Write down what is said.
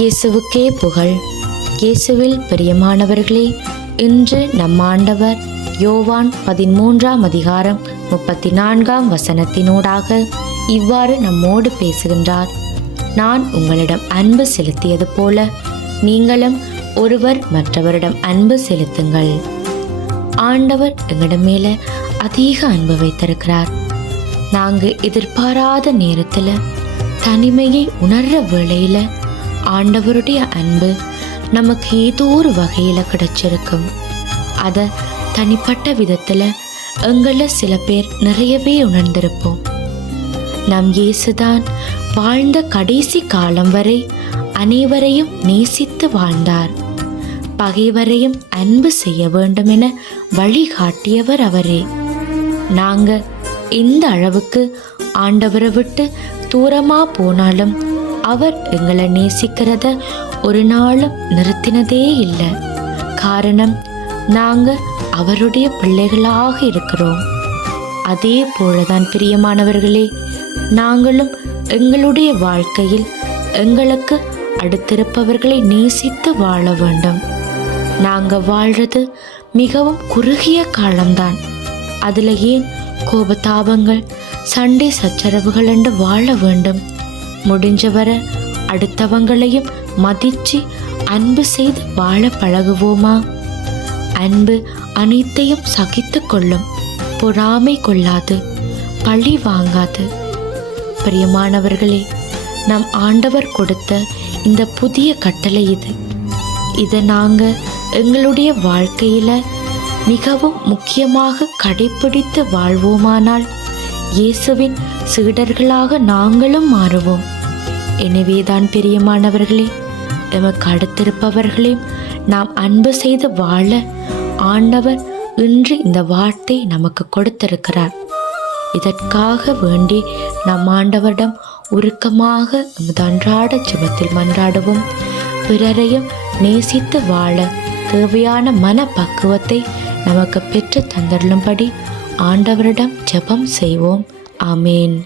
இயேசுவுக்கே புகழ். இயேசுவில் பிரியமானவர்களே, இன்று நம் ஆண்டவர் யோவான் 13ஆம் அதிகாரம் 34ஆம் வசனத்தினூடாக இவ்வாறு நம்மோடு பேசுகின்றார். நான் உங்களிடம் அன்பு செலுத்தியது போல நீங்களும் ஒருவர் மற்றவரிடம் அன்பு செலுத்துங்கள். ஆண்டவர் எங்களிடம் மேல அதிக அன்பு வைத்திருக்கிறார். நாங்கள் எதிர்பாராத நேரத்தில் தனிமையை உணர்ற வேளையில ஆண்டவருடைய அன்பு நமக்கு ஏதோ ஒரு வகையில் கிடைச்சிருக்கும். அதை தனிப்பட்ட விதத்தில் எங்களை சில பேர் நிறையவே உணர்ந்திருப்போம். நம் இயேசுதான் வாழ்ந்த கடைசி காலம் வரை அனைவரையும் நேசித்து வாழ்ந்தார். பகைவரையும் அன்பு செய்ய வேண்டும் என வழிகாட்டியவர் அவரே. நாங்கள் எந்த அளவுக்கு ஆண்டவரை விட்டு தூரமா போனாலும் அவர் எங்களை நேசிக்கிறத ஒரு நாளும் நிறுத்தினதே இல்லை. காரணம், நாங்கள் அவருடைய பிள்ளைகளாக இருக்கிறோம். அதே போலதான் பிரியமானவர்களே, நாங்களும் எங்களுடைய வாழ்க்கையில் எங்களுக்கு அடுத்திருப்பவர்களை நேசித்து வாழ வேண்டும். நாங்கள் வாழ்றது மிகவும் குறுகிய காலம்தான். அதில் ஏன் கோபதாபங்கள், சண்டை சச்சரவுகள் என்று வாழ வேண்டும்? முடிஞ்சவரை அடுத்தவங்களையும் மதித்து அன்பு செய்து வாழ பழகுவோமா? அன்பு அனைத்தையும் சகித்து கொள்ளும், பொறாமை கொள்ளாது, பழி வாங்காது. பிரியமானவர்களே, நம் ஆண்டவர் கொடுத்த இந்த புதிய கட்டளை இதை நாங்கள் எங்களுடைய வாழ்க்கையில் மிகவும் முக்கியமாக கடைப்பிடித்து வாழ்வோமானால் இயேசுவின் சீடர்களாக நாங்களும் மாறுவோம். எனவேதான் பிரியமானவர்களே, எமக்கு அடுத்திருப்பவர்களையும் நாம் அன்பு செய்து வாழ ஆண்டவர் இன்று இந்த வார்த்தை நமக்கு கொடுத்திருக்கிறார். இதற்காக வேண்டி நம் ஆண்டவரிடம் உருக்கமாக எமது அன்றாட ஜெபத்தில் மன்றாடுவோம். பிறரையும் நேசித்து வாழ தேவையான மனப்பக்குவத்தை நமக்கு பெற்று தந்தருளும்படி ஆண்டவரிடம் ஜெபம் செய்வோம். ஆமேன்.